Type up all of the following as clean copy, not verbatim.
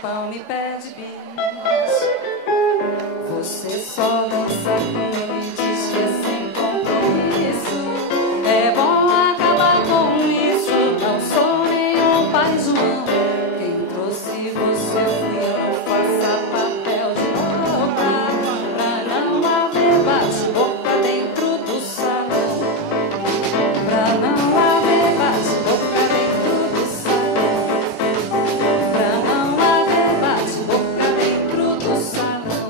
pão me pede bis. Você só dança com ele e diz que é sem compromisso. É bom acabar com isso. Não sou nenhum pai João. Quem trouxe você fui eu. Não faça papel de boca pra não haver bate-boca dentro do salão. Pra não haver bate-boca dentro do salão. Pra não haver bate-boca dentro do salão.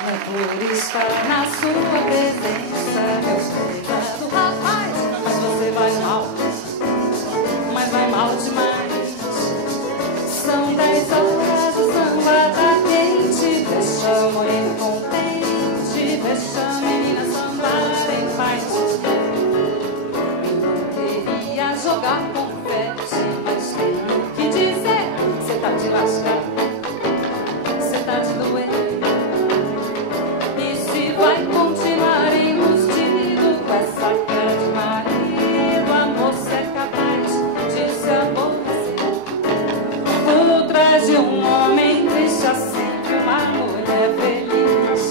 Não é por estar na sua presença eu estou ligado, rapaz. Mas você vai mal, mas vai mal demais. São 10 horas, o samba tá quente. Deixa o moreno contente, deixa a menina sambar em paz. Eu não queria jogar confete, mas tenho que dizer: cê tá de lascar, cê tá de doer. E se vai continuar embustido com essa cara de marido, a moça é capaz de se aborrecer. Por trás de um homem triste há sempre uma mulher feliz.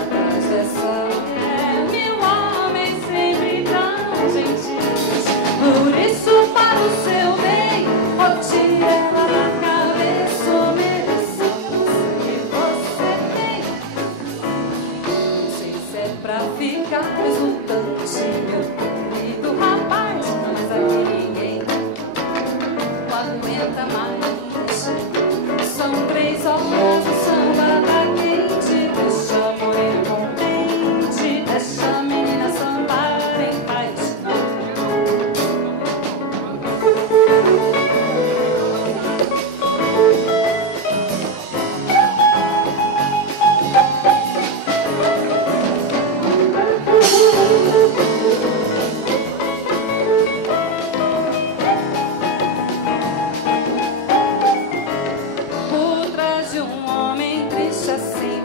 Atrás dessa mulher, 1000 homens sempre tão gentis. Por isso, para o seu bem, vou tirar ela da cabeça. Merecemos o que você tem. Não sei se é pra ficar exultante, meu querido rapaz, mas aqui ninguém não aguenta mais. São 3 horas, o samba tá quente. Deixa a morena contente, deixa a menina sambar em paz. Por trás de um homem triste há sempre